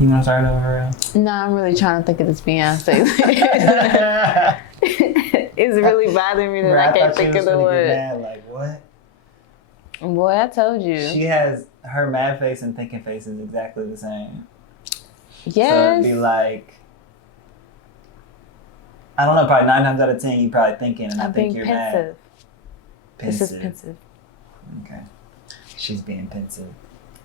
You want to start over? No, I'm really trying to think of this Beyonce. It's really bothering me that I can't think of the word. Mad, like what? Boy, I told you. She has her mad face and thinking face is exactly the same. Yes. So it'd be like, I don't know, probably 9 times out of 10 you probably thinking, and I think you're pensive. mad. Pensive. This is pensive. Okay. She's being pensive.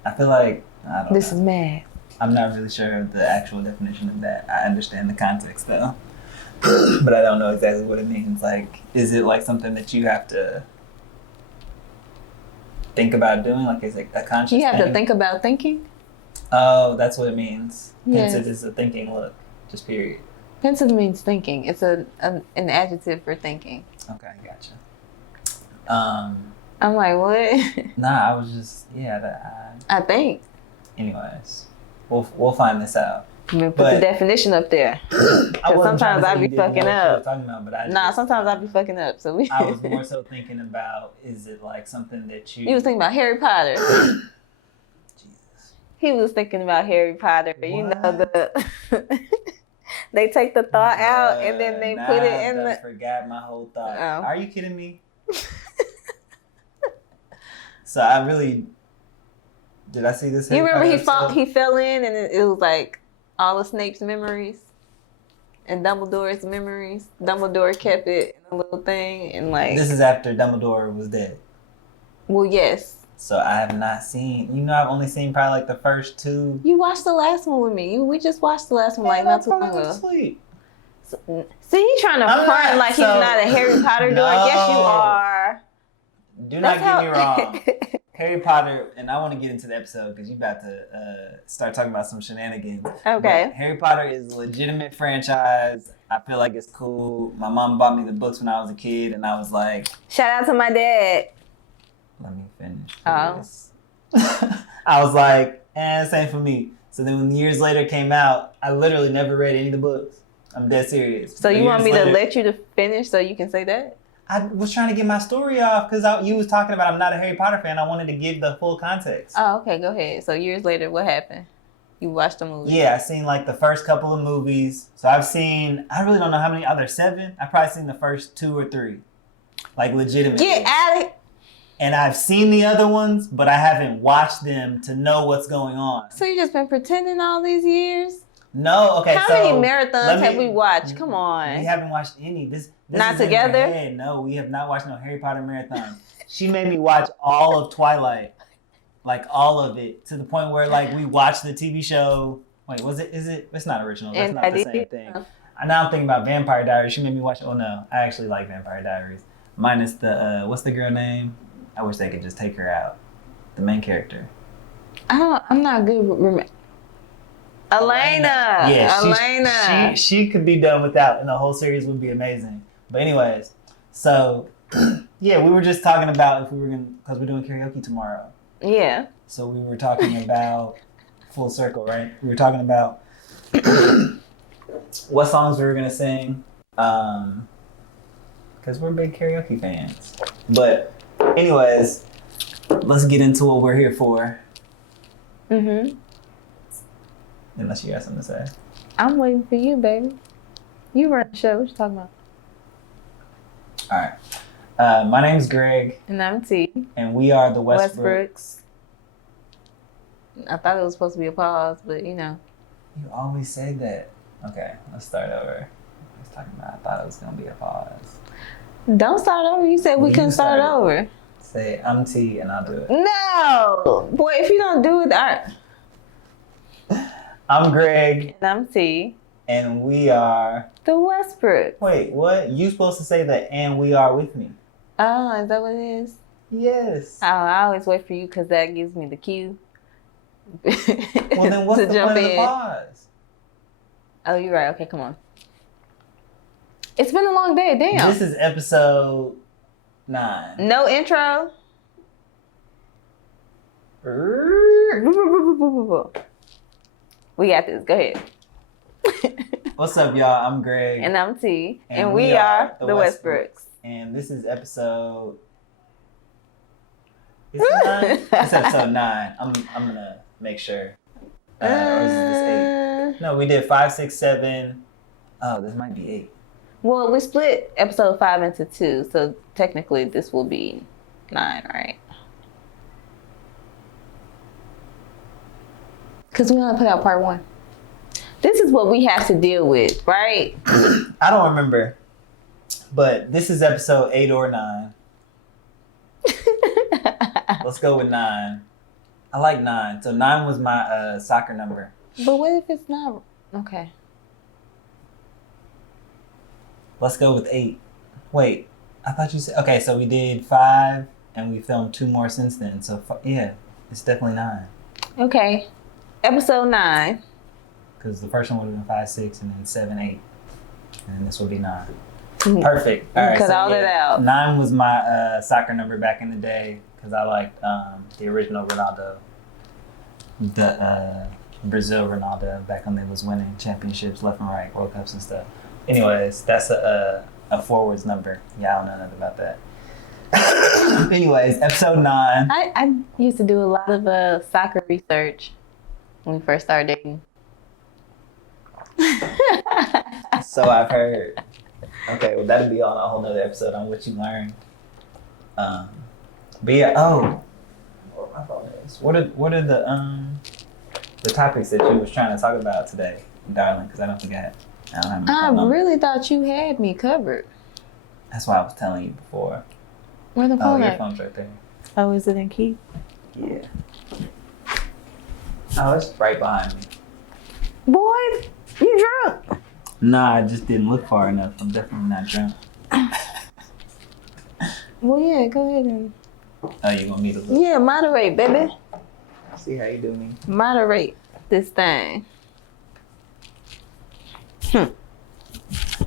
I feel like, I don't know. This is mad. I'm not really sure of the actual definition of that. I understand the context though. But I don't know exactly what it means. Like, is it like something that you have to think about doing? Like, is it a conscious You have thing? to think about thinking? Oh, that's what it means. Yes. Pensive is a thinking look. Just period. Pensive means thinking. It's an adjective for thinking. Okay, gotcha. I'm like, what? Nah, I was just, yeah, I think. anyways, we'll find this out. I'm gonna put the definition up there. Sometimes I be fucking up. Sometimes I be fucking up. So we. I was more so thinking about, is it like something that you... You was thinking about Harry Potter. Jesus. He was thinking about Harry Potter. What? You know the. They take the thought out and then they put it in I forgot my whole thought. Oh. Are you kidding me? So I really... Did I see this? You remember episode? he fell in and it was like all of Snape's memories and Dumbledore's memories. Dumbledore kept it in a little thing and like. This is after Dumbledore was dead. Well, yes. So I have not seen. You know, I've only seen probably like the first 2. You watched the last one with me. We just watched the last one like not too long ago. Sleep. See, he's trying to front like he's not a Harry Potter dork. Yes, you are. Do not get me wrong. Harry Potter, and I want to get into the episode because you about to start talking about some shenanigans. Okay. But Harry Potter is a legitimate franchise. I feel like it's cool. My mom bought me the books when I was a kid, and I was like... Shout out to my dad. Let me finish. Oh. This. I was like, this ain't for me. So then when years later came out, I literally never read any of the books. I'm dead serious. So you want me to let you to finish so you can say that? I was trying to get my story off because you was talking about I'm not a Harry Potter fan. I wanted to give the full context. Oh, okay. Go ahead. So years later, what happened? You watched the movie? Yeah, I seen like the first couple of movies. So I really don't know how many. Are there 7? I've probably seen the first 2 or 3. Like legitimately. Get out of it. And I've seen the other ones, but I haven't watched them to know what's going on. So you just been pretending all these years? No, okay. How many marathons have we watched? Come on. We haven't watched any. This not is in together? her head. No, we have not watched no Harry Potter marathon. She made me watch all of Twilight, like all of it, to the point where like we watched the TV show. Wait, was it? Is it? It's not original. That's not the same thing. Now I'm thinking about Vampire Diaries. She made me watch. Oh no, I actually like Vampire Diaries. Minus the what's the girl name? I wish they could just take her out. The main character. I'm not good with Elena. Yeah, Elena. She could be done without, and the whole series would be amazing. But anyways, so yeah, we were just talking about if we were because we're doing karaoke tomorrow. Yeah. So we were talking about full circle, right? We were talking about what songs we were gonna sing, because we're big karaoke fans. But anyways, let's get into what we're here for. Mm-hmm. Unless you got something to say. I'm waiting for you, baby. You run the show. What you talking about? All right. My name's Greg. And I'm T. And we are the Westbrooks. I thought it was supposed to be a pause, but you know. You always say that. Okay, let's start over. I was talking about, I thought it was going to be a pause. Don't start over. You said we couldn't start over. Say, I'm T and I'll do it. No! Boy, if you don't do it, I'm Greg. And I'm T. And we are... the Westbrooks. Wait, what? You supposed to say that and we are with me. Oh, is that what it is? Yes. Oh, I always wait for you because that gives me the cue. Well, then what's the point of the pause? Oh, you're right. Okay, come on. It's been a long day. Damn. This is episode 9. No intro. We got this. Go ahead. What's up, y'all? I'm Greg. And I'm T. And we are the Westbrooks. And this is episode... Is it 9? It's episode 9. I'm going to make sure. Or is this 8? No, we did 5, 6, 7. Oh, this might be 8. Well, we split episode 5 into 2, so technically this will be 9, right? Because we only put out part 1. This is what we have to deal with, right? I don't remember, but this is episode 8 or 9. Let's go with 9. I like 9. So 9 was my soccer number. But what if it's not? Okay. Let's go with 8. Wait, I thought you said... Okay, so we did 5, and we filmed 2 more since then. So, yeah, it's definitely 9. Okay. Episode 9. Because the first one would have been 5, 6, and then 7, 8. And then this would be 9. Mhm. Perfect. All right, Cut all that out. 9 was my soccer number back in the day, because I liked the original Ronaldo. The Brazil Ronaldo, back when they was winning championships left and right, World Cups and stuff. Anyways, that's a forwards number. Yeah, I don't know nothing about that. Anyways, episode 9. I used to do a lot of soccer research when we first started dating. So I've heard. Okay, well that'll be on a whole nother episode on what you learned. But yeah, what my phone is. What are the topics that you was trying to talk about today, darling? Because I don't forget. I don't have my I phone number. really thought you had me covered. That's why I was telling you before. Where the Oh, phone your at? phone's right there. Oh, is it in key? Yeah. Oh, it's right behind me. Boy, you drunk. Nah, I just didn't look far enough. I'm definitely not drunk. Well, yeah, go ahead and... Oh, you want me to look? Yeah, moderate, baby. See how you do me? Moderate this thing.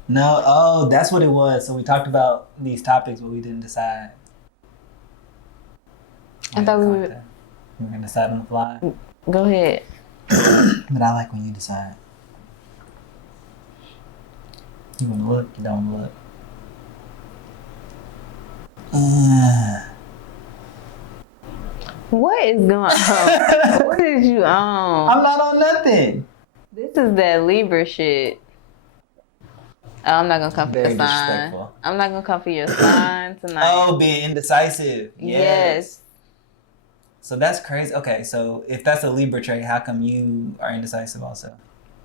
No, oh, that's what it was. So we talked about these topics, but we didn't decide. I thought we were... We're gonna decide on the fly. Go ahead. But I like when you decide. You wanna look? You don't wanna look. What is going on? What is you on? I'm not on nothing. This is that Libra shit. Oh, I'm not gonna come for Very your sign. disrespectful. I'm not gonna come for your sign tonight. Oh, being indecisive. Yes. So that's crazy. Okay, so if that's a Libra trait, how come you are indecisive also?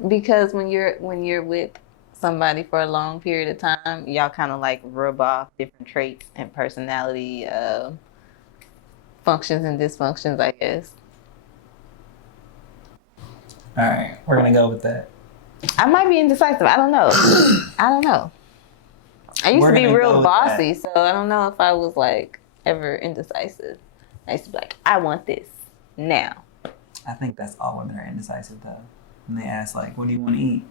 Because when you're with somebody for a long period of time, y'all kind of like rub off different traits and personality functions and dysfunctions, I guess. All right, we're gonna go with that. I might be indecisive. I don't know. I don't know. I used We're to be gonna go real with bossy, so I don't know if I was like ever indecisive. I used to be like, I want this now. I think that's all women are indecisive though. And they ask like, "What do you want to eat?"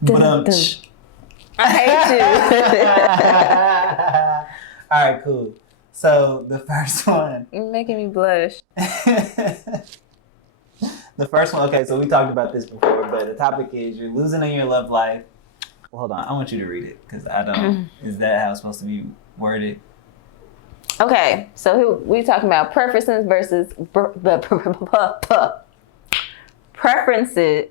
But I hate All right, cool. So the first one. you. You're making me blush. The first one. Okay, so we talked about this before, but the topic is you're losing in your love life. Well, hold on, I want you to read it because I don't. Is that how it's supposed to be worded? Okay, so here we're talking about preferences versus preferences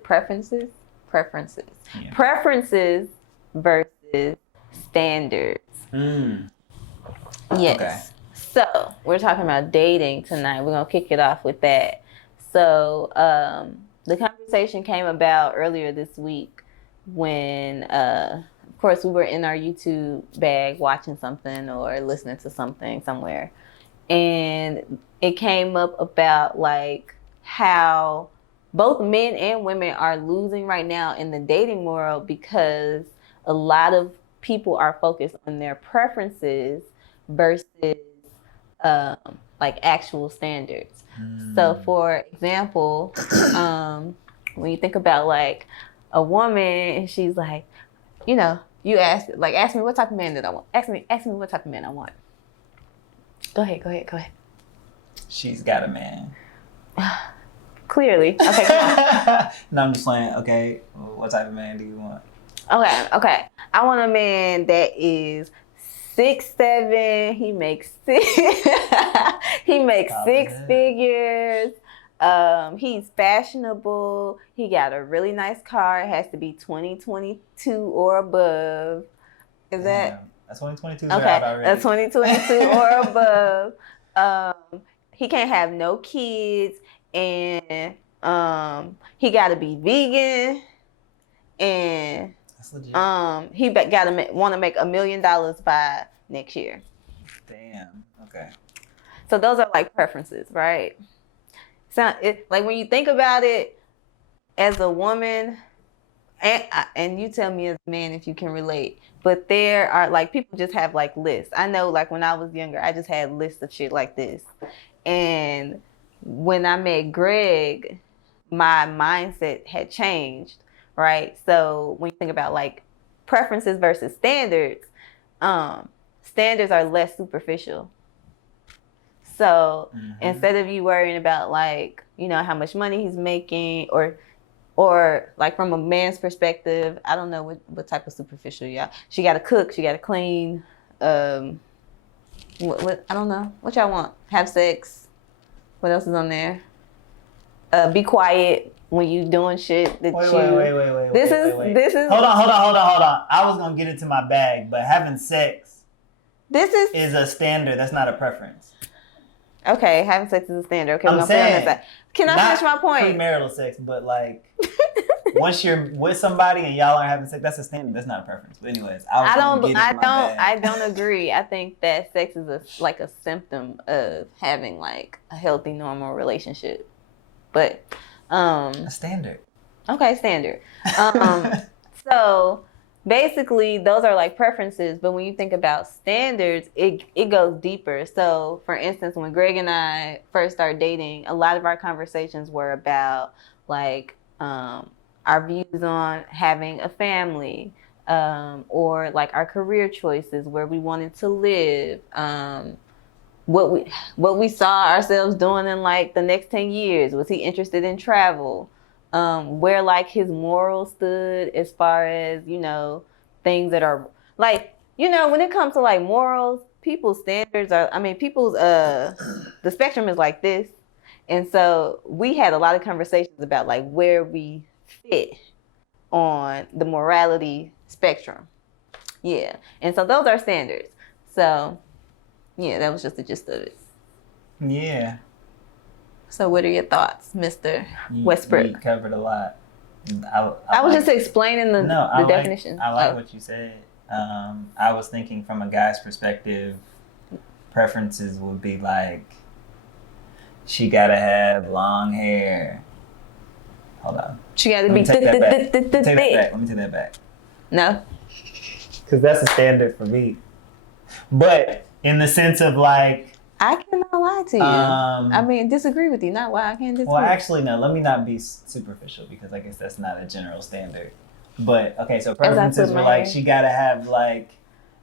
Yeah. preferences versus standards. Yes. Okay. So we're talking about dating tonight. We're gonna kick it off with that. So the conversation came about earlier this week when, of course, we were in our YouTube bag watching something or listening to something somewhere, and it came up about like how both men and women are losing right now in the dating world because a lot of people are focused on their preferences versus like actual standards. So for example, when you think about like a woman and she's like, you know, you ask me what type of man that I want. Ask me what type of man I want. Go ahead. She's got a man. Clearly. Okay, come on. No, I'm just playing. Okay, well, what type of man do you want? Okay. I want a man that is 6'7". He makes he makes six figures. He's fashionable. He got a really nice car. It has to be 2022 or above. Is that? That's 2022. Okay, that's 2022 or above. He can't have no kids, and he got to be vegan, and that's legit. He got to want to make $1 million by next year. Damn. Okay. So those are like preferences, right? So like when you think about it, as a woman, and you tell me as a man if you can relate, but there are like people just have like lists. I know like when I was younger, I just had lists of shit like this. And when I met Greg, my mindset had changed, right? So when you think about like preferences versus standards, standards are less superficial. So instead of you worrying about like, you know, how much money he's making or like from a man's perspective, I don't know what type of superficial y'all. She got to cook, she got to clean. What I don't know. What y'all want? Have sex. What else is on there? Be quiet when you doing shit that wait. This is. Hold on. I was gonna get into my bag, but having sex. This is a standard. That's not a preference. Okay, having sex is a standard. Okay, I'm saying. Can I finish my point? Premarital sex, but like once you're with somebody and y'all aren't having sex, that's a standard. That's not a preference. But anyways, I don't agree. I think that sex is a symptom of having like a healthy, normal relationship. But a standard. Okay, standard. So basically those are like preferences, but when you think about standards, it goes deeper. So for instance, when Greg and I first started dating, a lot of our conversations were about like our views on having a family, or like our career choices, where we wanted to live, what we saw ourselves doing in like the next 10 years. Was he interested in travel? Where like his morals stood as far as, you know, things that are like, you know, when it comes to like morals, people's standards are, people's, the spectrum is like this. And so we had a lot of conversations about like where we fit on the morality spectrum. Yeah. And so those are standards. So yeah, that was just the gist of it. Yeah. So what are your thoughts, Mr. Westbrook? You covered a lot. I was just explaining the definition. I like what you said. I was thinking from a guy's perspective, preferences would be like, she gotta have long hair. Hold on. She gotta be thick. Let me take that back. No. Because that's a standard for me. But in the sense of like, I cannot lie to you. Disagree with you. Not why I can't disagree. Well, actually, no. Let me not be superficial, because I guess that's not a general standard. But okay, so preferences were like, she gotta have like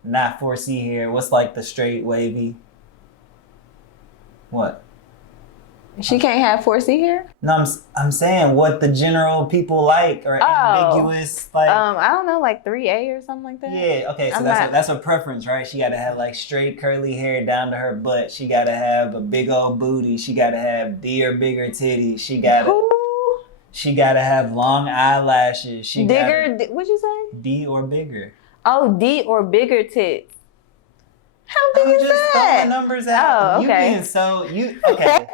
not 4C hair. What's like the straight wavy? What? She can't have 4C hair? No, I'm saying what the general people like, or ambiguous like. I don't know, like 3A or something like that. Yeah. Okay. So that's a preference, right? She got to have like straight curly hair down to her butt. She got to have a big old booty. She got to have D or bigger titties. She got to have long eyelashes. What'd you say? D or bigger. Oh, D or bigger tits. How big is that? Just throwing numbers out. Oh, okay. Okay.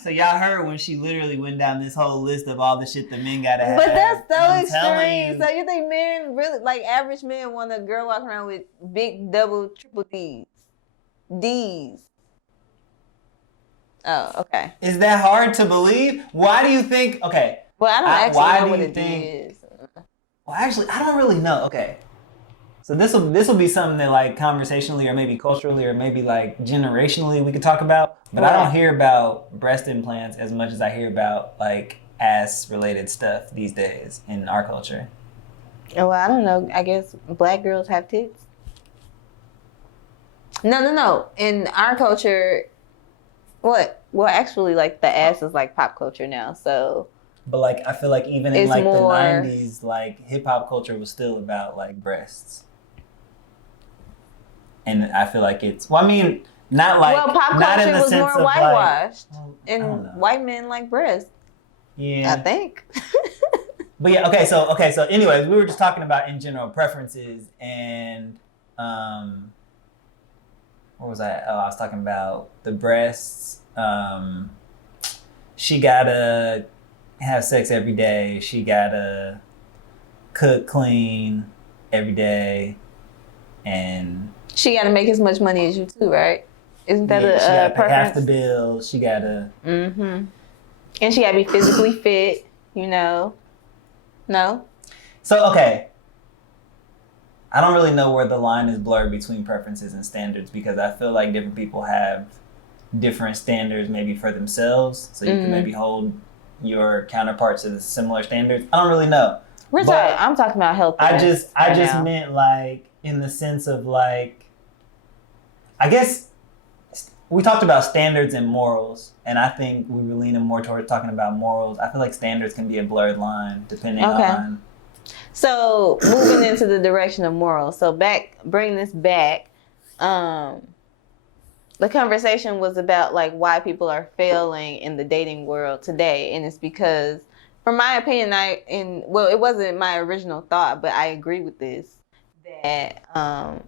So y'all heard when she literally went down this whole list of all the shit the men gotta have. But that's so extreme. So you think men really, like average men, want a girl walking around with big double, triple D's? D's. Oh, okay. Is that hard to believe? Why do you think? Okay. Well, I don't actually know what a D is. Well, actually, I don't really know. Okay. So this will be something that like conversationally or maybe culturally or maybe like generationally we could talk about. But right. I don't hear about breast implants as much as I hear about like ass related stuff these days in our culture. Well, I don't know. I guess black girls have tits. No. In our culture, what? Well, actually, like the ass is like pop culture now. So. But like I feel like even in like the 90s, like hip hop culture was still about like breasts. and I feel like it's. Well, I mean, not like. Well, pop not in culture the was sense more of whitewashed, like, and white men like breasts. Yeah, I think. But yeah, okay. So anyways, we were just talking about in general preferences and what was I? Oh, I was talking about the breasts. She gotta have sex every day. She gotta cook, clean every day, and she gotta make as much money as you too, right? Isn't that she gotta pay preference? half the bills. She gotta. Mm-hmm. And she gotta be physically fit. You know. No. So okay. I don't really know where the line is blurred between preferences and standards because I feel like different people have different standards maybe for themselves. So you can maybe hold your counterparts to the similar standards. I don't really know. I'm talking about health. I just meant like in the sense of like, I guess we talked about standards and morals, and I think we were leaning more towards talking about morals. I feel like standards can be a blurred line depending on. So moving into the direction of morals. So bring this back. The conversation was about like why people are failing in the dating world today, and it's because, from my opinion, it wasn't my original thought, but I agree with this that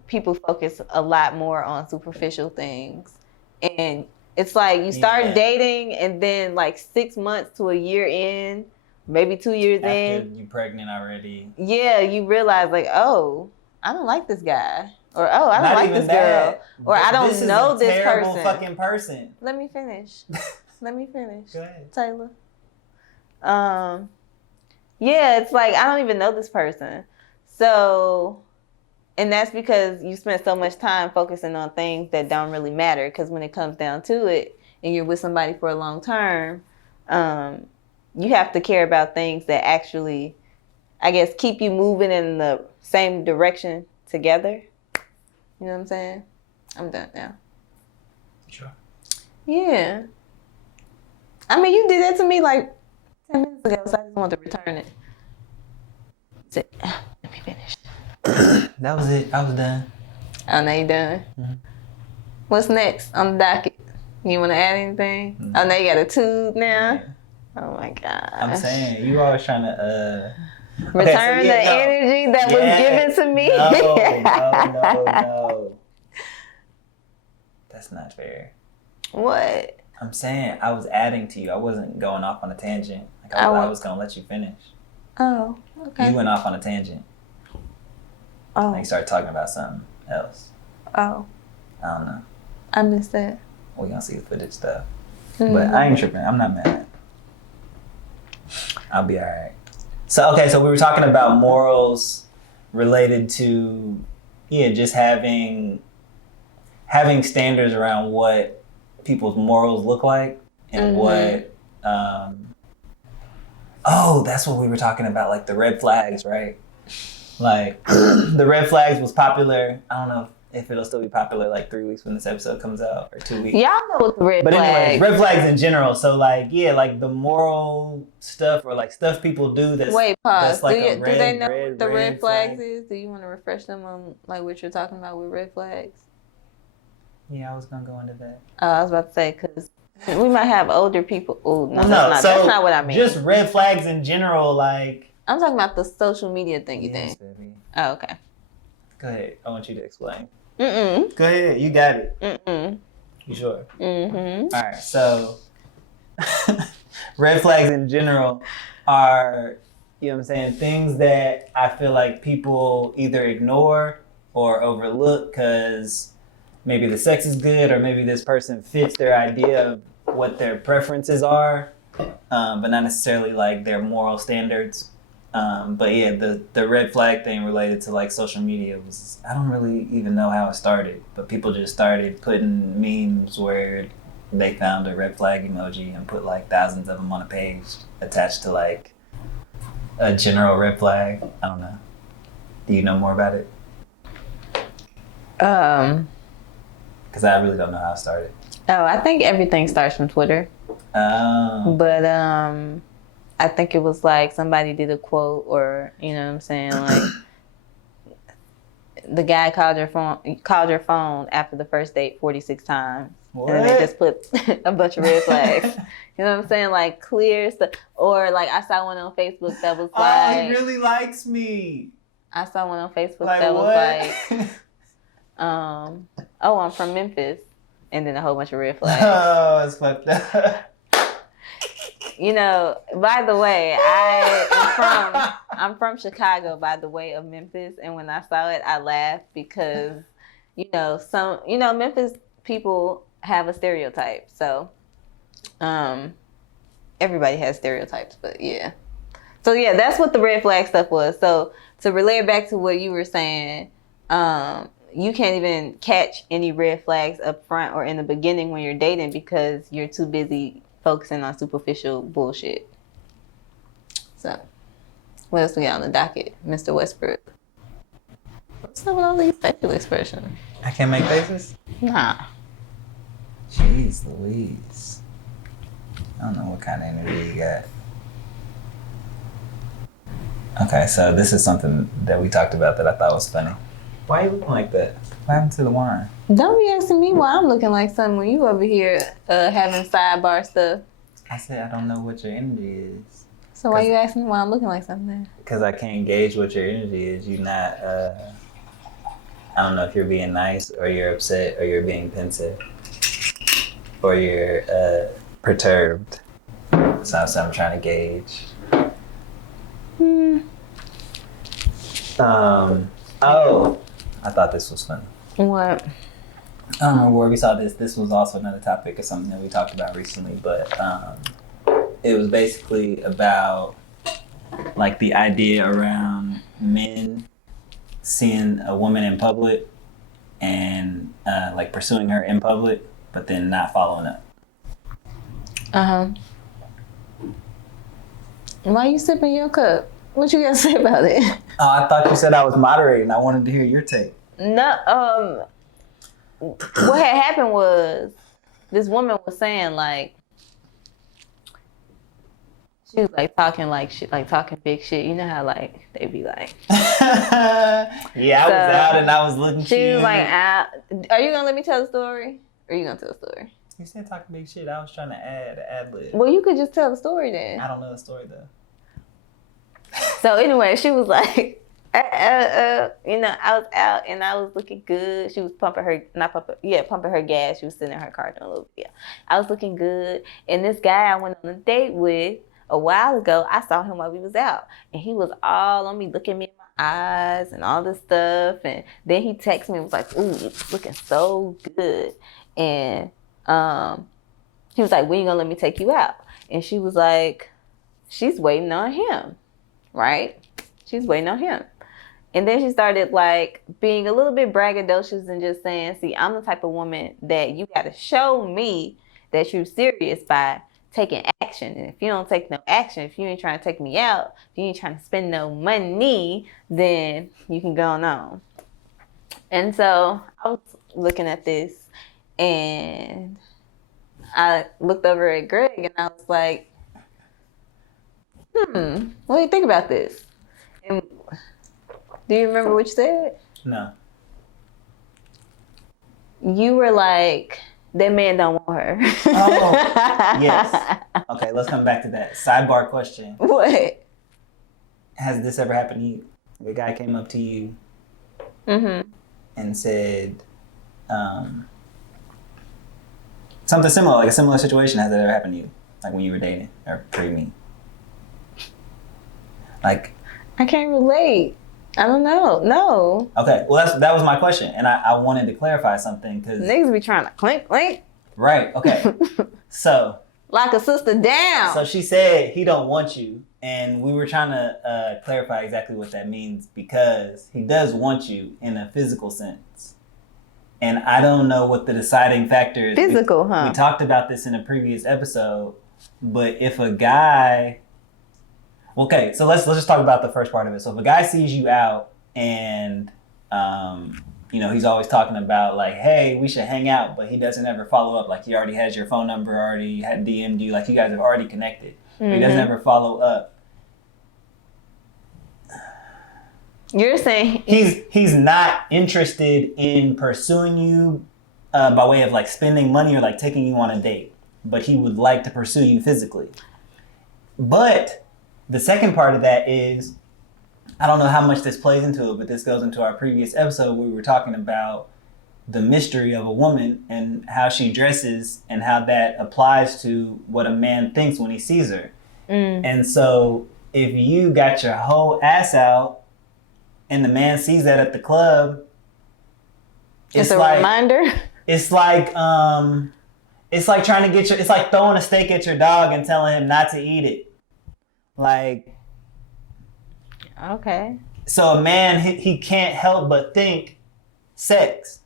people focus a lot more on superficial things, and it's like you start dating, and then like 6 months to a year in. Maybe 2 years in. After you're pregnant already. Yeah, you realize like, oh, I don't like this guy. Or, oh, I don't like this girl. Or I don't know this person. This is a terrible fucking person. Let me finish. Go ahead. Taylor. Yeah, it's like, I don't even know this person. So, and that's because you spent so much time focusing on things that don't really matter. Because when it comes down to it, and you're with somebody for a long term, you have to care about things that actually, I guess, keep you moving in the same direction together. You know what I'm saying? I'm done now. Sure. Yeah. I mean, you did that to me like 10 minutes ago, so I just wanted to return it. Let me finish. That was it. I was done. Oh, now you done? Mm-hmm. What's next on the docket? You want to add anything? Mm-hmm. Oh, now you got a tube now? Yeah. Oh my God. I'm saying, you always trying to return the energy that was given to me. No. That's not fair. What? I'm saying I was adding to you. I wasn't going off on a tangent. Like I was gonna let you finish. Oh, okay. You went off on a tangent. Oh. And you started talking about something else. Oh. I don't know. I missed that. We're gonna see the footage stuff. Mm-hmm. But I ain't tripping. I'm not mad. I'll be all right. So we were talking about morals related to, just having standards around what people's morals look like and what. That's what we were talking about, like the red flags, right? Like the red flags was popular. I don't know if it'll still be popular like 3 weeks when this episode comes out, or 2 weeks. Y'all know what the red flags. But anyways, red flags in general. So like, like the moral stuff or like stuff people do that's Wait, pause. That's like do they know what the red flags is? Do you want to refresh them on like what you're talking about with red flags? Yeah, I was gonna go into that. Oh, I was about to say because we might have older people. Oh no, that's not what I mean. Just red flags in general, like. I'm talking about the social media thingy thing. Baby. Oh, okay. Go ahead. I want you to explain. Go ahead. You got it. You sure? All right. So, red flags in general are, you know what I'm saying, things that I feel like people either ignore or overlook because maybe the sex is good or maybe this person fits their idea of what their preferences are, but not necessarily like their moral standards. But yeah, the red flag thing related to like social media was, I don't really even know how it started, but people just started putting memes where they found a red flag emoji and put like thousands of them on a page attached to like a general red flag. I don't know. Do you know more about it? Because I really don't know how it started. Oh, I think everything starts from Twitter. Oh. But I think it was like somebody did a quote or, you know what I'm saying, like the guy called your phone after the first date 46 times. What? And then they just put a bunch of red flags. You know what I'm saying? Like clear stuff. Or like I saw one on Facebook that was like, oh, he really likes me. I saw one on Facebook Like that what? was like, oh, I'm from Memphis. And then a whole bunch of red flags. Oh, it's fucked up. You know, by the way, I'm from Chicago, by the way, of Memphis. And when I saw it, I laughed because, Memphis people have a stereotype. So, everybody has stereotypes, but yeah. So yeah, that's what the red flag stuff was. So to relay it back to what you were saying, you can't even catch any red flags up front or in the beginning when you're dating because you're too busy focusing on superficial bullshit. So, what else we got on the docket, Mr. Westbrook? What's up with all these facial expressions? I can't make faces? Nah. Jeez Louise. I don't know what kind of energy you got. Okay, so this is something that we talked about that I thought was funny. Why are you looking like that? What happened to the wine? Don't be asking me why I'm looking like something when you over here having sidebar stuff. I said I don't know what your energy is. So why you asking me why I'm looking like something? Because I can't gauge what your energy is. You're not, I don't know if you're being nice or you're upset or you're being pensive or you're perturbed. So I'm trying to gauge. Oh, I thought this was funny. What? I don't remember where we saw this. This was also another topic of something that we talked about recently, but it was basically about like the idea around men seeing a woman in public and like pursuing her in public, but then not following up. Why you sipping your cup? What you got to say about it? Oh, I thought you said I was moderating. I wanted to hear your take. No, what had happened was this woman was saying like, she was like talking like shit, like talking big shit. You know how like they be like. Yeah, I was out and I was looking. She was like, "Are you gonna let me tell the story? Or are you gonna tell the story?" You said talking big shit. I was trying to add an ad lib. Well, you could just tell the story then. I don't know the story though. So anyway, she was like, I was out and I was looking good. She was pumping her gas. She was sitting in her car doing a little video. I was looking good. And this guy I went on a date with a while ago, I saw him while we was out. And he was all on me, looking me in my eyes and all this stuff. And then he texted me and was like, "Ooh, you're looking so good." And he was like, "When you gonna let me take you out?" And she was like, she's waiting on him. Right? She's waiting on him. And then she started like being a little bit braggadocious and just saying, "See, I'm the type of woman that you got to show me that you're serious by taking action. And if you don't take no action, if you ain't trying to take me out, if you ain't trying to spend no money, then you can go on." And so I was looking at this and I looked over at Greg and I was like, what do you think about this? And do you remember what you said? No. You were like, that man don't want her. Oh, yes. Okay, let's come back to that. Sidebar question. What? Has this ever happened to you? A guy came up to you and said something similar, like a similar situation. Has it ever happened to you? Like when you were dating or pre-me? Like, I can't relate. I don't know. No. Okay, well that was my question, and I wanted to clarify something because niggas be trying to clink. Right. Okay. So. Lock a sister down. So she said he don't want you, and we were trying to clarify exactly what that means because he does want you in a physical sense, and I don't know what the deciding factor is. Physical, We talked about this in a previous episode, but if a guy. Okay, so let's just talk about the first part of it. So if a guy sees you out and, he's always talking about like, hey, we should hang out, but he doesn't ever follow up. Like he already has your phone number, already had DM'd you, like you guys have already connected. But he doesn't ever follow up. You're saying he's not interested in pursuing you by way of like spending money or like taking you on a date, but he would like to pursue you physically. But the second part of that is, I don't know how much this plays into it, but this goes into our previous episode where we were talking about the mystery of a woman and how she dresses and how that applies to what a man thinks when he sees her. And so if you got your whole ass out and the man sees that at the club, it's a reminder. It's like trying to get it's like throwing a steak at your dog and telling him not to eat it. Like, okay. So a man, he can't help but think sex.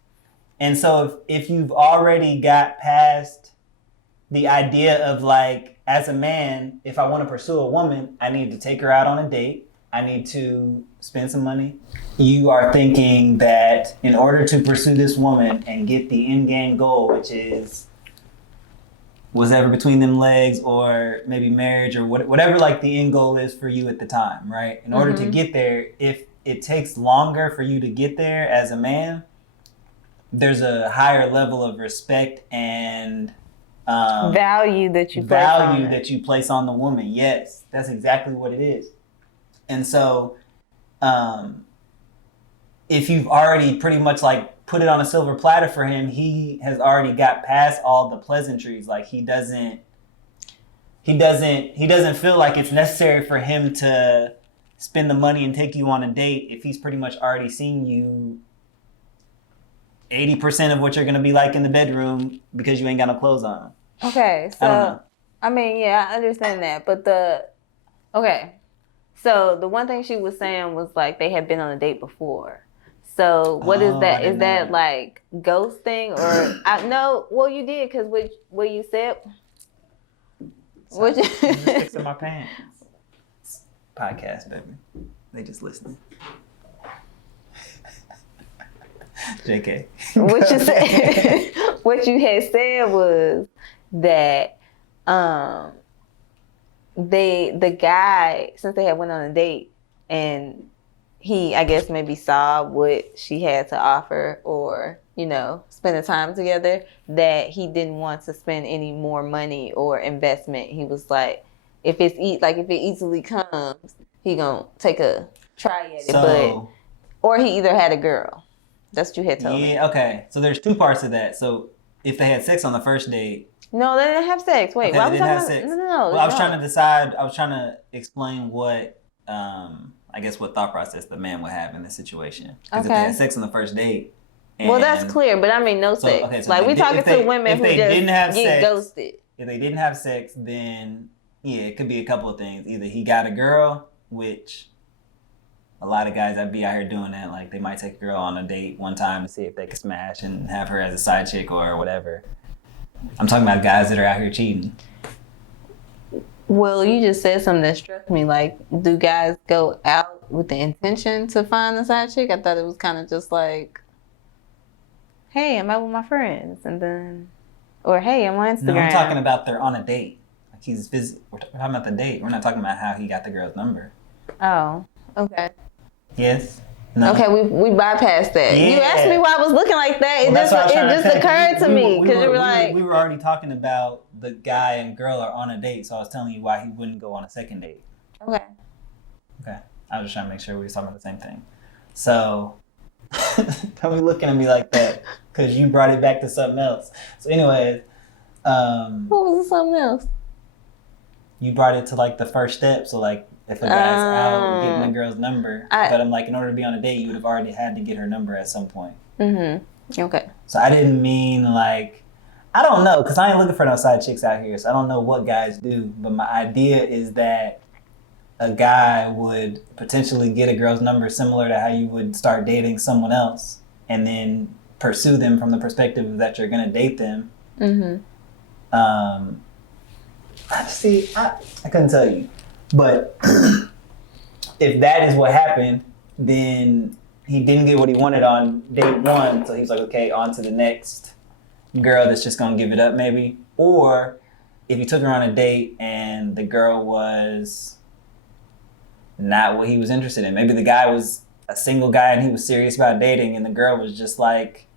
And so if you've already got past the idea of like, as a man, if I want to pursue a woman, I need to take her out on a date. I need to spend some money. You are thinking that in order to pursue this woman and get the end game goal, which is whatever between them legs or maybe marriage or whatever like the end goal is for you at the time, right? In order to get there, if it takes longer for you to get there as a man, there's a higher level of respect and value that you place on the woman. Yes, that's exactly what it is. And so if you've already pretty much like put it on a silver platter for him, he has already got past all the pleasantries. Like he doesn't feel like it's necessary for him to spend the money and take you on a date if he's pretty much already seen you 80% of what you're going to be like in the bedroom because you ain't got no clothes on. Okay, so I mean, yeah, I understand that, but so the one thing she was saying was like they had been on a date before. So what is that? Is that like ghosting or I know? Well, you did because what you said. I'm just fixing my pants. Podcast, baby. They just listening. JK. What you said, what you had said was that the guy, since they had went on a date and he, I guess, maybe saw what she had to offer or, you know, spending time together, that he didn't want to spend any more money or investment. He was like, if it easily comes, he gonna take a try at it. Or he either had a girl. That's what you had told me. Yeah, okay. So there's two parts of that. So if they had sex on the first date. No, they didn't have sex. Wait, why they didn't have sex? No. Well, I was trying to explain what, I guess what thought process the man would have in this situation. Because if they had sex on the first date. Well, that's clear, but I mean no sex. Okay, so like we talking to women who just get ghosted. If they didn't have sex, then yeah, it could be a couple of things. Either he got a girl, which a lot of guys that be out here doing that, like they might take a girl on a date one time to see if they can smash and have her as a side chick or whatever. I'm talking about guys that are out here cheating. Well, you just said something that struck me. Like, do guys go out with the intention to find a side chick? I thought it was kind of just like, hey, I'm out with my friends, and then, or hey, I'm on Instagram. No, I'm talking about they're on a date. Like we're talking about the date. We're not talking about how he got the girl's number. Oh, okay. Yes. No. Okay, we bypassed that. Yeah. You asked me why I was looking like that. It just occurred to me because you were like, we were already talking about the guy and girl are on a date, so I was telling you why he wouldn't go on a second date. Okay. I was just trying to make sure we were talking about the same thing. So don't be looking at me like that because you brought it back to something else. So anyway, what was something else? You brought it to like the first step. So like, if a guy's out getting a girl's number, but I'm like, in order to be on a date, you would have already had to get her number at some point. Okay. So I didn't mean like, I don't know, because I ain't looking for no side chicks out here, so I don't know what guys do. But my idea is that a guy would potentially get a girl's number similar to how you would start dating someone else and then pursue them from the perspective that you're going to date them. See, I couldn't tell you. But if that is what happened, then he didn't get what he wanted on date one. So he was like, okay, on to the next girl that's just going to give it up maybe. Or if he took her on a date and the girl was not what he was interested in. Maybe the guy was a single guy and he was serious about dating, and the girl was just like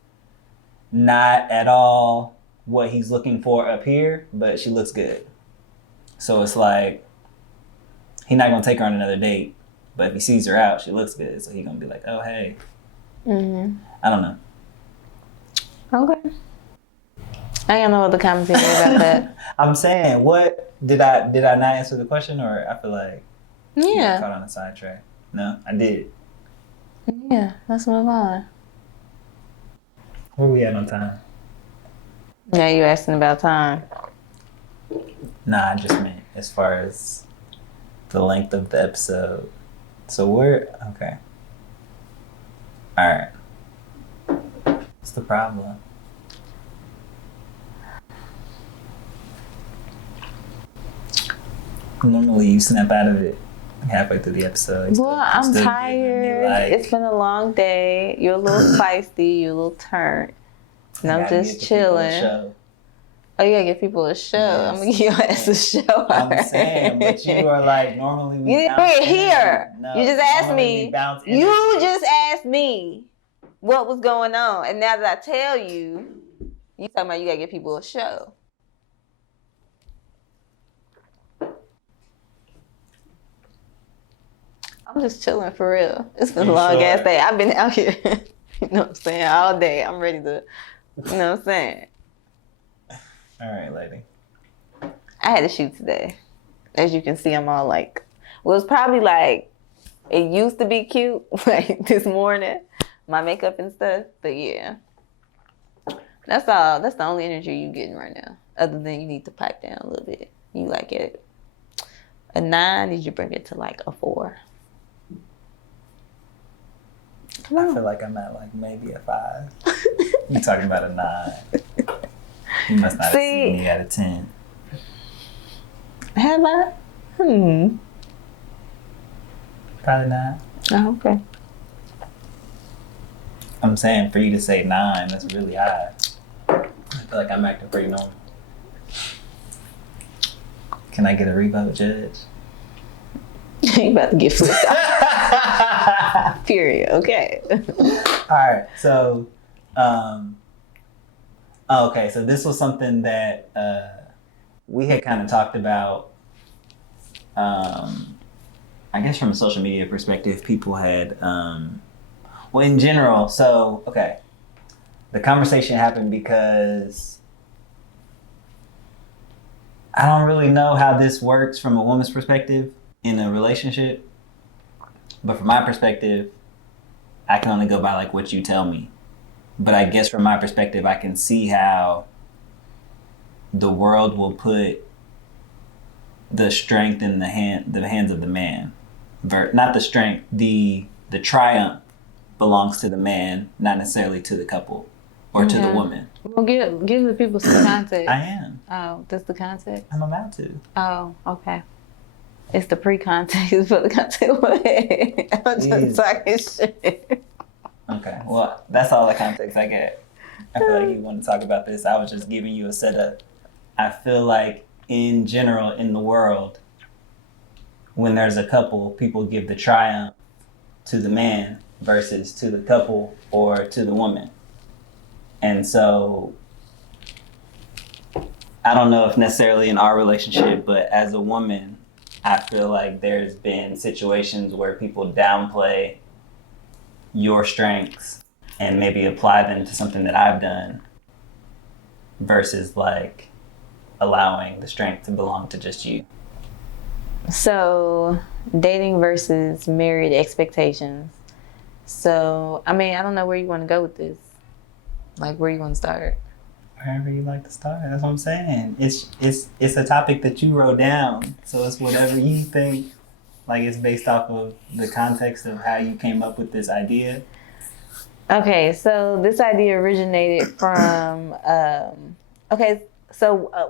not at all what he's looking for up here, but she looks good. So it's like he's not gonna take her on another date, but if he sees her out, she looks good, so he's gonna be like, oh hey. Mm-hmm. I don't know. Okay. I don't know what the commentary about that. I'm saying, what did I not answer the question, or I feel like I got caught on a sidetrack? No, I did. Yeah, let's move on. Where we at on time? Yeah, you asking about time. Nah, I just meant as far as the length of the episode. So we're okay. All right. What's the problem? Normally you snap out of it halfway through the episode. Well, I'm tired. Like, it's been a long day. You're a little feisty. You're a little turned. And I'm just chilling. Oh, you gotta give people a show. Yes. I'm gonna give your ass a show. I'm saying, but you are like, normally we you didn't here. No, you just asked me. You just asked me what was going on. And now that I tell you, you talking about you gotta give people a show. I'm just chilling for real. It's been a long ass day. I've been out here, you know what I'm saying, all day. I'm ready to, you know what I'm saying. All right, lady. I had to shoot today. As you can see, I'm all like, well, it's probably like, it used to be cute, like this morning, my makeup and stuff. But yeah, that's all. That's the only energy you getting right now. Other than you need to pipe down a little bit. You like it a 9, did you bring it to like a 4? I feel like I'm at like maybe a 5. You talking about a 9. You must not have seen me at a 10. Have I? Probably 9. Oh, okay. I'm saying for you to say 9, that's really high. I feel like I'm acting pretty normal. Can I get a revote, Judge? You about to get flipped off. Period. Okay. All right. So, okay. So this was something that we had kind of talked about. I guess from a social media perspective, people had, well, in general. So, okay. The conversation happened because I don't really know how this works from a woman's perspective in a relationship, but from my perspective, I can only go by like what you tell me. But I guess from my perspective, I can see how the world will put the strength in the hands of the man. Not the strength, the triumph belongs to the man, not necessarily to the couple or to the woman. Well, give the people some context. I am. Oh, that's the context? I'm about to. Oh, okay. It's the pre-context for the context. I'm just talking shit. Okay, well, that's all the context I get. I feel like you want to talk about this. I was just giving you a setup. I feel like in general in the world, when there's a couple, people give the triumph to the man versus to the couple or to the woman. And so I don't know if necessarily in our relationship, but as a woman, I feel like there's been situations where people downplay your strengths and maybe apply them to something that I've done versus like allowing the strength to belong to just you. So dating versus married expectations. So, I mean, I don't know where you want to go with this. Like, where you want to start? Wherever you like to start. That's what I'm saying. It's a topic that you wrote down. So it's whatever you think. Like, it's based off of the context of how you came up with this idea. Okay, so this idea originated from,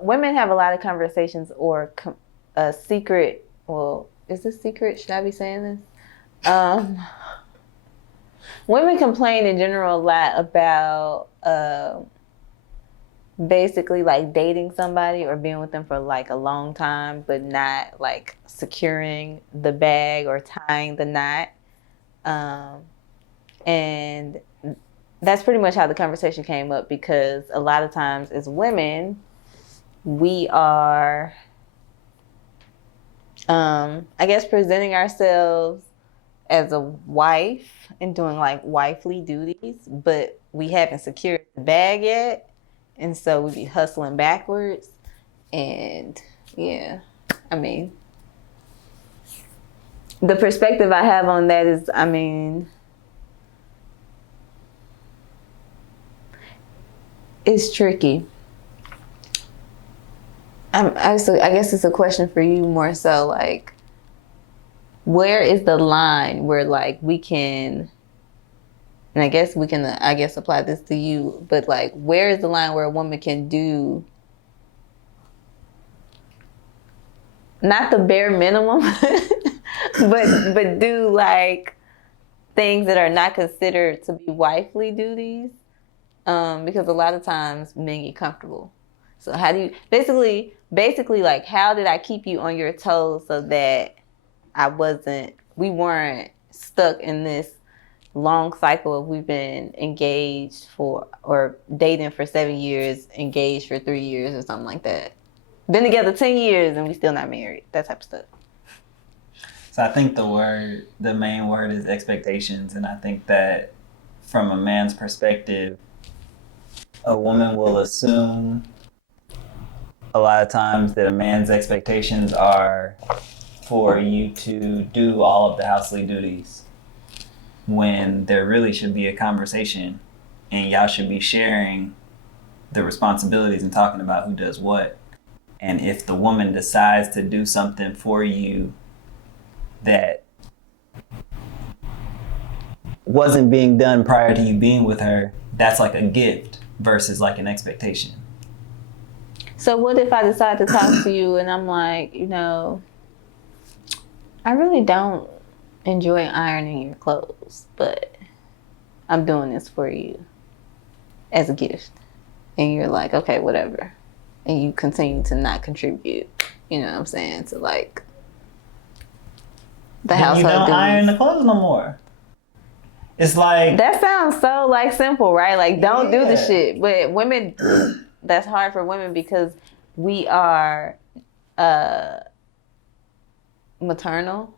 women have a lot of conversations or a secret, well, is this secret? Should I be saying this? Women complain in general a lot about basically like dating somebody or being with them for like a long time, but not like securing the bag or tying the knot. And that's pretty much how the conversation came up, because a lot of times as women, we are, I guess, presenting ourselves as a wife and doing like wifely duties, but we haven't secured the bag yet. And so we be hustling backwards. And yeah, I mean, the perspective I have on that is, I mean, it's tricky. I guess it's a question for you more so, like, where is the line where like we can, and I guess we can, apply this to you, but like, where is the line where a woman can do not the bare minimum, but do like things that are not considered to be wifely duties? Because a lot of times men get comfortable. So how do you basically like, how did I keep you on your toes so that we weren't stuck in this long cycle of we've been engaged for, or dating for 7 years, engaged for 3 years or something like that. Been together 10 years and we still not married, that type of stuff. So I think the main word is expectations. And I think that from a man's perspective, a woman will assume a lot of times that a man's expectations are for you to do all of the housely duties, when there really should be a conversation and y'all should be sharing the responsibilities and talking about who does what. And if the woman decides to do something for you that wasn't being done prior to you being with her, that's like a gift versus like an expectation. So what if I decide to talk to you and I'm like, you know, I really don't enjoy ironing your clothes, but I'm doing this for you as a gift. And you're like, okay, whatever. And you continue to not contribute, you know what I'm saying, to like the household duties. You don't iron the clothes no more. It's like, that sounds so like simple, right? Like, don't do the shit. But women, that's hard for women because we are maternal.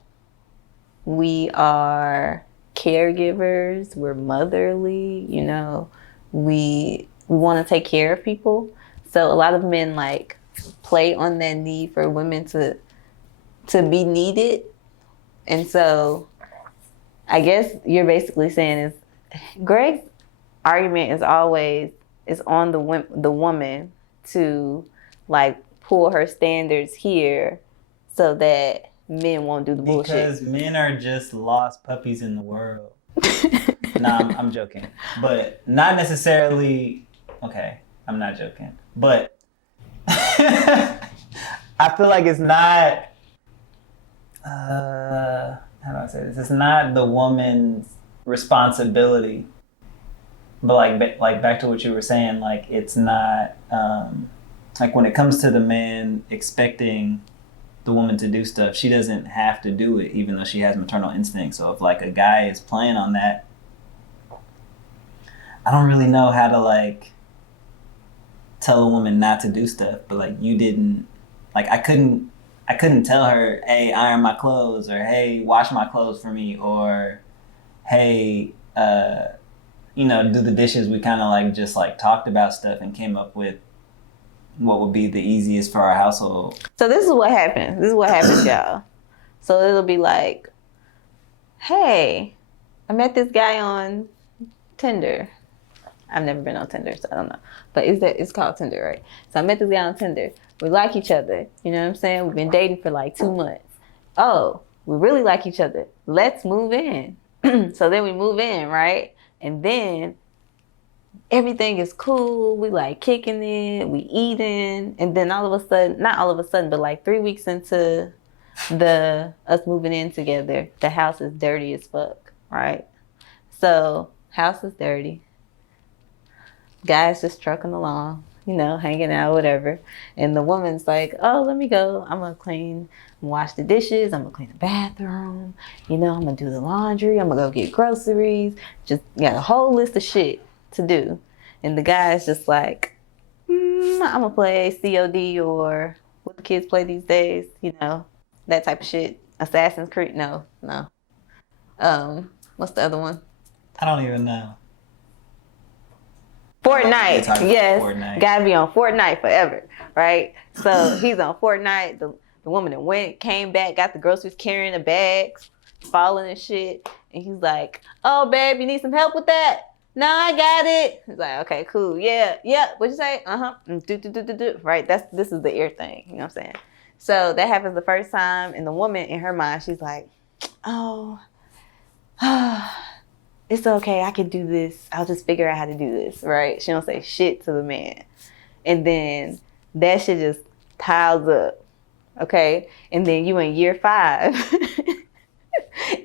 We are caregivers. We're motherly. You know, we want to take care of people. So a lot of men like play on that need for women to be needed. And so I guess you're basically saying is Greg's argument is always on the woman to like pull her standards here so that men won't do the bullshit. Because men are just lost puppies in the world. Nah, I'm joking. But not necessarily. Okay, I'm not joking. But I feel like it's not. How do I say this? It's not the woman's responsibility. But like back to what you were saying, like it's not like when it comes to the man expecting the woman to do stuff, she doesn't have to do it, even though she has maternal instincts. So if like a guy is playing on that, I don't really know how to like tell a woman not to do stuff. But like you didn't, like I couldn't tell her, hey, iron my clothes, or hey, wash my clothes for me, or hey, you know, do the dishes. We kind of like just like talked about stuff and came up with what would be the easiest for our household. So this is what happens. This is what happens, y'all. So it'll be like, hey, I met this guy on Tinder. I've never been on Tinder, so I don't know. But it's called Tinder, right? So I met this guy on Tinder. We like each other. You know what I'm saying? We've been dating for like 2 months. Oh, we really like each other. Let's move in. So then we move in, right? And then everything is cool. We like kicking it. We eating. And then all of a sudden, not all of a sudden, but like 3 weeks into us moving in together, the house is dirty as fuck, right? So house is dirty. Guy's just trucking along. you know, hanging out, whatever. And the woman's like, oh, let me go. I'm going to wash the dishes. I'm going to clean the bathroom. You know, I'm going to do the laundry. I'm going to go get groceries. Just got a whole list of shit to do. And the guy's just like, I'm going to play COD or what the kids play these days, you know, that type of shit. Assassin's Creed. No. What's the other one? I don't even know. Fortnite. Yes. Fortnite. Gotta be on Fortnite forever, right? So he's on Fortnite. The woman that came back, got the groceries, carrying the bags, falling and shit. And he's like, oh, babe, you need some help with that? No, I got it. He's like, okay, cool. Yeah. What'd you say? Do. Right? This is the ear thing. You know what I'm saying? So that happens the first time. And the woman, in her mind, she's like, oh, it's okay, I can do this. I'll just figure out how to do this, right? She don't say shit to the man. And then that shit just piles up, okay? And then you in year 5.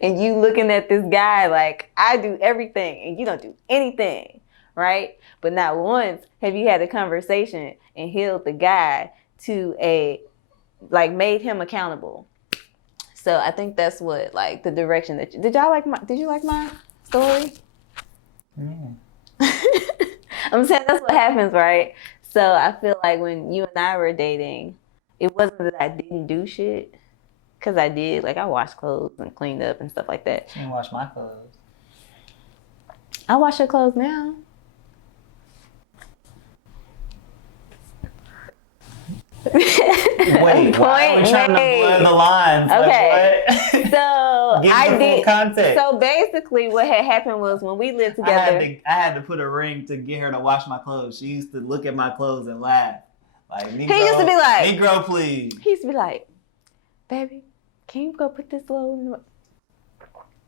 And you looking at this guy like, I do everything and you don't do anything, right? But not once have you had a conversation and held the guy to made him accountable. So I think that's what, like, the direction that did you like my story? Yeah. I'm saying that's what happens, right? So I feel like when you and I were dating, it wasn't that I didn't do shit, because I did. Like, I washed clothes and cleaned up and stuff like that. She didn't wash my clothes. I wash your clothes now. Wait, why are we trying to blur the lines? Okay. Like, So give I me the did. full context. So basically, what had happened was when we lived together. I had to put a ring to get her to wash my clothes. She used to look at my clothes and laugh. Like, Negro, he used to be like, Negro, please. He used to be like, baby, can you go put this load in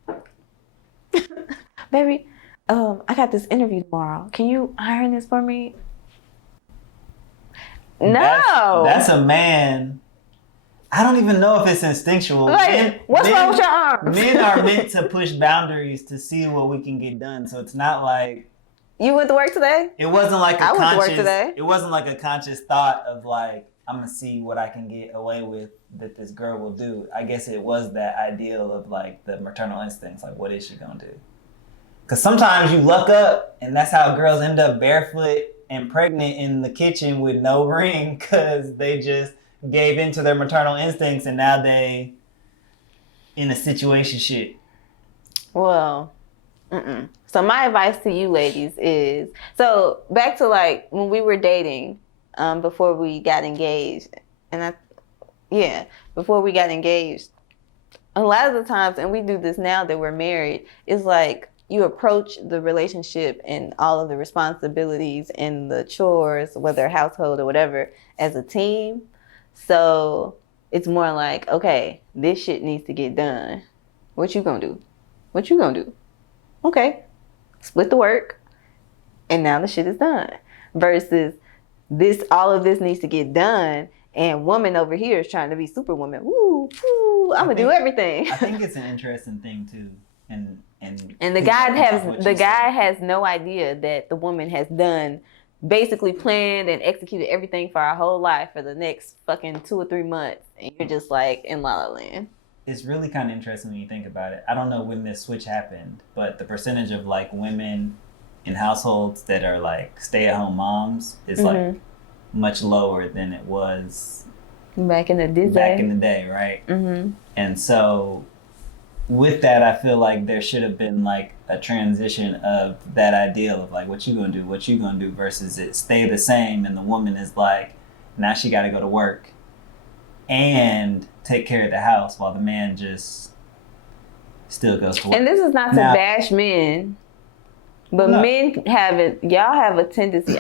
the... Baby, I got this interview tomorrow. Can you iron this for me? No. That's a man. I don't even know if it's instinctual. Like, what's wrong with your arms? Men are meant to push boundaries to see what we can get done. So it's not like... You went to work today? It wasn't like I went to work today. It wasn't like a conscious thought of like, I'm going to see what I can get away with that this girl will do. I guess it was that ideal of like the maternal instincts. Like, what is she going to do? Because sometimes you luck up and that's how girls end up barefoot and pregnant in the kitchen with no ring, because they just gave into their maternal instincts and now they in a situation shit. Well, so my advice to you ladies is, so back to like when we were dating, before we got engaged, before we got engaged, a lot of the times, and we do this now that we're married, is like you approach the relationship and all of the responsibilities and the chores, whether household or whatever, as a team. So it's more like, okay, this shit needs to get done. What you gonna do? What you gonna do? Okay, split the work, and now the shit is done. Versus all of this needs to get done, and woman over here is trying to be superwoman. Woo, I'm gonna do everything. I think it's an interesting thing too, and the guy has no idea that the woman has done, basically planned and executed everything for our whole life for the next fucking 2 or 3 months, and you're just like in La La Land. It's really kind of interesting when you think about it. I don't know when this switch happened, but the percentage of like women in households that are like stay-at-home moms is like much lower than it was back in the day, right? Mm-hmm. And so with that, I feel like there should have been like a transition of that ideal of like, what you gonna do versus it stay the same, and the woman is like, now she got to go to work and take care of the house while the man just still goes to work. And this is not to bash men, but men y'all have a tendency.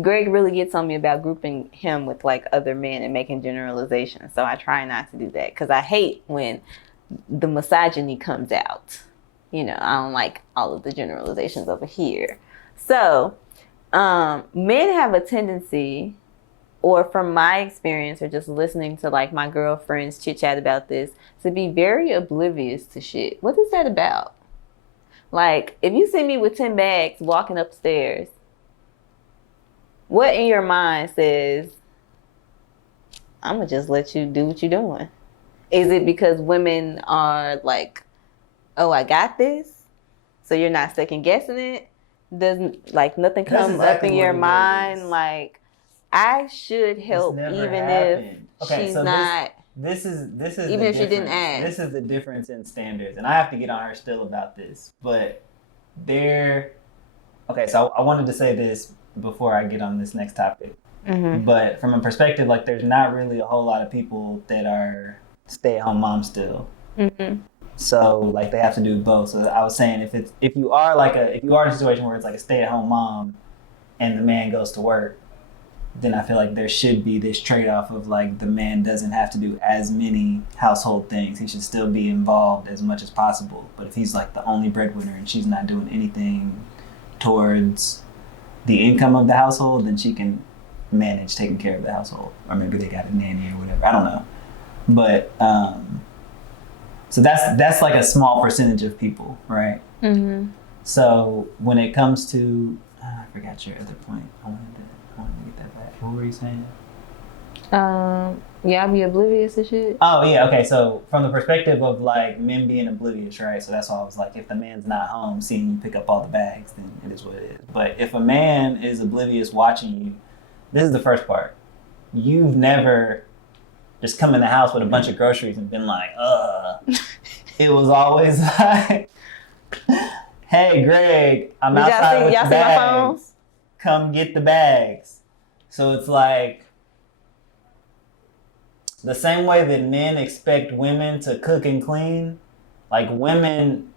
Greg really gets on me about grouping him with like other men and making generalizations. So I try not to do that, because I hate when the misogyny comes out. You know, I don't like all of the generalizations over here. So men have a tendency, or from my experience, or just listening to like my girlfriends chit chat about this, to be very oblivious to shit. What is that about? Like, if you see me with 10 bags walking upstairs, What in your mind says, I'm gonna just let you do what you're doing? Is it because women are like, oh, I got this, so you're not second guessing it? Doesn't like nothing come exactly up in your mind like, I should help even happened. if she's not. This is even if she didn't ask. This is the difference in standards, and I have to get on her still about this. But okay, so I wanted to say this before I get on this next topic. Mm-hmm. But from a perspective, like there's not really a whole lot of people that are stay-at-home moms still. Mm-hmm. So like they have to do both. So I was saying if you are in a situation where it's like a stay-at-home mom and the man goes to work, then I feel like there should be this trade-off of like the man doesn't have to do as many household things. He should still be involved as much as possible. But if he's like the only breadwinner and she's not doing anything towards the income of the household, then she can manage taking care of the household. Or maybe they got a nanny or whatever. I don't know. But so that's like a small percentage of people, right? Mm-hmm. So when it comes to, I forgot your other point. I wanted to get that back. What were you saying? Yeah, I'll be oblivious to shit. Oh yeah, okay. So from the perspective of like men being oblivious, right? So that's why I was like, if the man's not home seeing you pick up all the bags, then it is what it is. But if a man is oblivious watching you, this is the first part. You've never just come in the house with a bunch of groceries and been like, It was always like, hey, Greg, I'm outside with the bags. Come get the bags. So it's like the same way that men expect women to cook and clean, like women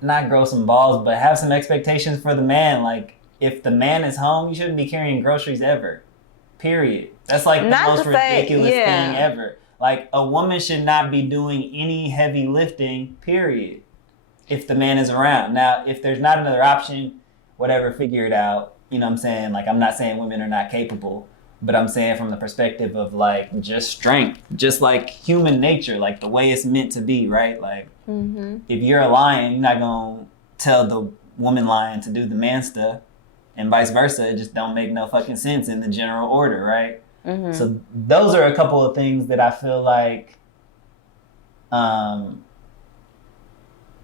not grow some balls, but have some expectations for the man. Like if the man is home, you shouldn't be carrying groceries ever. Period. That's like the most ridiculous thing ever. Like a woman should not be doing any heavy lifting, period, if the man is around. Now, if there's not another option, whatever, figure it out. You know what I'm saying? Like I'm not saying women are not capable, but I'm saying from the perspective of like just strength, just like human nature, like the way it's meant to be, right? Like if you're a lion, you're not gonna tell the woman lion to do the man stuff. And vice versa, it just don't make no fucking sense in the general order, right? Mm-hmm. So those are a couple of things that I feel like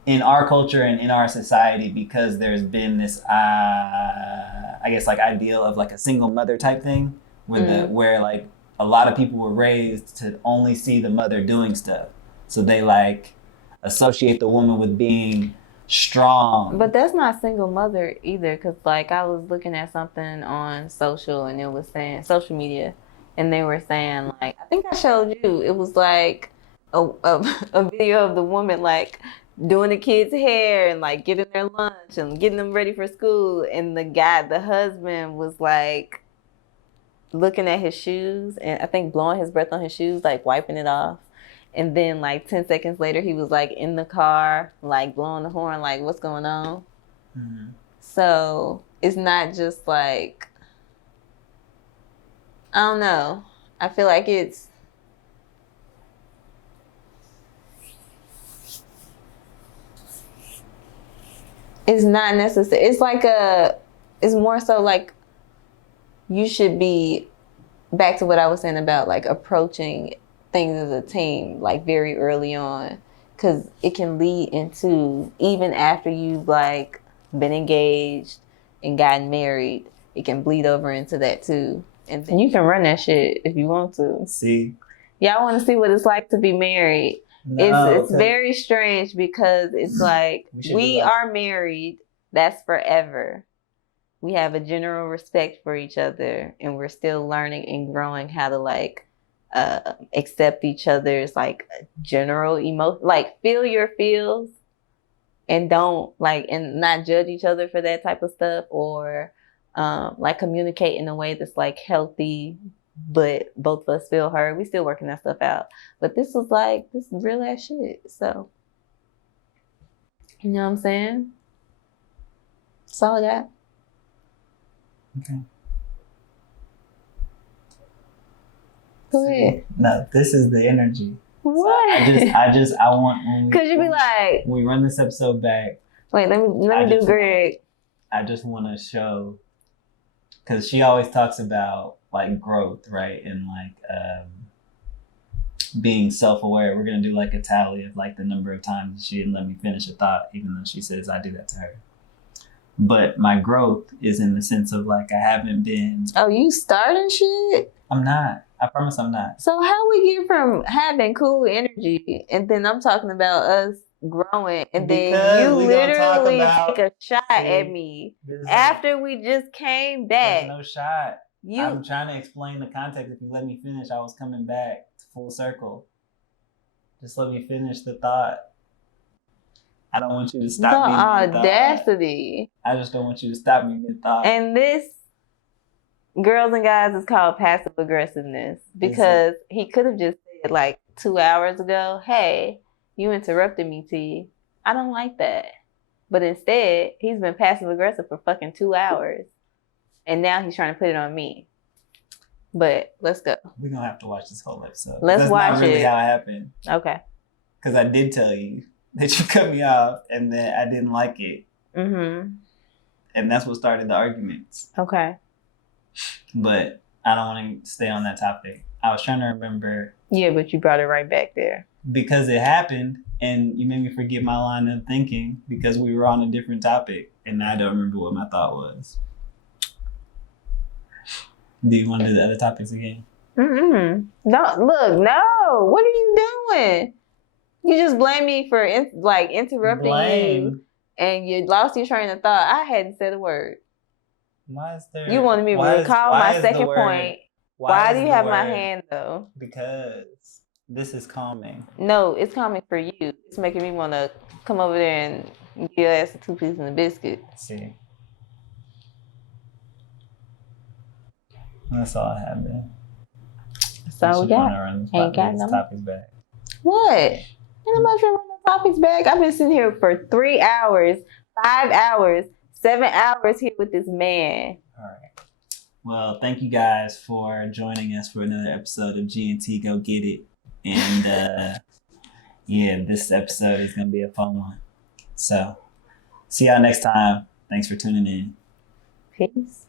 in our culture and in our society, because there's been this, I guess like ideal of like a single mother type thing where like a lot of people were raised to only see the mother doing stuff. So they like associate the woman with being strong. But that's not single mother either, because like I was looking at something on social and it was saying social media, and they were saying like, I think I showed you, it was like a video of the woman like doing the kids' hair and like getting their lunch and getting them ready for school, and the husband was like looking at his shoes and I think blowing his breath on his shoes, like wiping it off. And then like 10 seconds later, he was like in the car, like blowing the horn, like what's going on? Mm-hmm. So it's not just like, I don't know. I feel like it's not necessary. It's like it's more so like you should be back to what I was saying about like approaching things as a team, like very early on, because it can lead into, even after you've like been engaged and gotten married, it can bleed over into that too. And then you can run that shit if you want to. See? Y'all want to see what it's like to be married. No, it's very strange because it's like we are married, that's forever. We have a general respect for each other and we're still learning and growing how to like accept each other's like general emotion, like feel your feels and don't like, and not judge each other for that type of stuff, or like communicate in a way that's like healthy, but both of us feel heard. We still working that stuff out, but this is real ass shit. So you know what I'm saying? That's all I got. Okay. Go ahead. No, this is the energy. What? So I want when Cause you be like, when we run this episode back. Wait, let me do Greg. I just want to show because she always talks about like growth, right? And like being self-aware. We're gonna do like a tally of like the number of times she didn't let me finish a thought, even though she says I do that to her. But my growth is in the sense of like I haven't been. Oh, you starting shit? I'm not. I promise I'm not. So how we get from having cool energy, and then I'm talking about us growing, and then you literally take a shot at me after we just came back. There's no shot. I'm trying to explain the context. If you let me finish, I was coming back to full circle. Just let me finish the thought. I don't want you to stop me mid-thought. The audacity. I just don't want you to stop me mid-thought. And this, girls and guys, is called passive aggressiveness, because he could have just said like 2 hours ago, hey, you interrupted me, T. I don't like that. But instead, he's been passive aggressive for fucking 2 hours. And now he's trying to put it on me. But let's go. We're going to have to watch this whole episode. Let's watch it. That's not really how it happened. Okay. Because I did tell you that you cut me off and then I didn't like it. Mm-hmm. And that's what started the arguments. Okay. But I don't want to stay on that topic. I was trying to remember. Yeah, but you brought it right back there. Because it happened and you made me forget my line of thinking because we were on a different topic and I don't remember what my thought was. Do you want to do the other topics again? No, look, no. What are you doing? You just blame me for interrupting you, and you lost your train of thought. I hadn't said a word. Why is there? You wanted me to recall my second point. Why do you have my hand though? Because this is calming. No, it's calming for you. It's making me want to come over there and give your ass a 2 pieces and a biscuit. See. That's all I have then. That's all we got. Ain't got no topics back. What? Ain't nobody trying to run the topics back. I've been sitting here for 3 hours, 5 hours, 7 hours here with this man. All right. Well, thank you guys for joining us for another episode of G&T Go Get It. And yeah, this episode is going to be a fun one. So, see y'all next time. Thanks for tuning in. Peace.